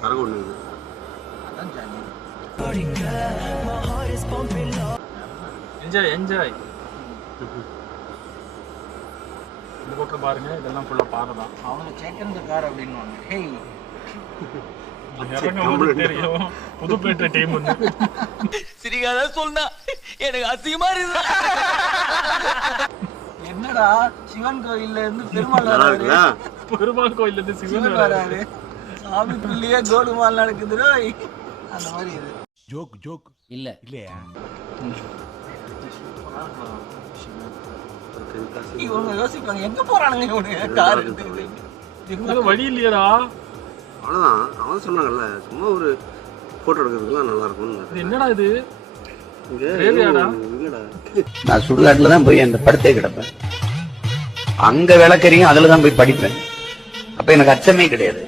சரகு ஒன்று அதான் jolly. Enjoy enjoy. இந்த பக்கம் பாருங்க, இதெல்லாம் ஃபுல்லா பாறை தான். அவங்க செகண்ட் கார் அப்படின்னுவாங்க. ஹேய் தெரியும் புதுப்பேட்டை டீம் வந்து சிரிக்காத சொன்னா எனக்கு அசிங்கமா இருக்கு. என்னடா சிவன் கோயில்ல இருந்து பெருமாள் நல்லா வராரு, இருக்குல்ல? பெருமாள் கோயில்ல இருந்து சிவன் சிவன் வராரு, சாமிக்குள்ளேயே கோடுமால் நடக்குது. அந்த மாதிரி இது ஜோக் ஜோக் இல்ல இல்லையா? இவங்க யோசிப்பாங்க எங்க போறானுங்க இவனுங்க கார் எடுத்துக்கிட்டு. வேற வழி இல்லையடா. அவ்வளோதான், அவன் சொன்னாங்கல்ல சும்மா ஒரு ஃபோட்டோ எடுக்கிறதுக்குலாம் நல்லா இருக்கும்னு. இது என்னடா இது? இங்கே ரேடியாடா? இல்லைடா, நான் சுடுகாட்டுல தான் போய் அந்த படுத்தே கிடப்பேன். அங்க விளக்கறியும் அதுல தான் போய் படிப்பேன். அப்ப எனக்கு அச்சமே கிடையாது.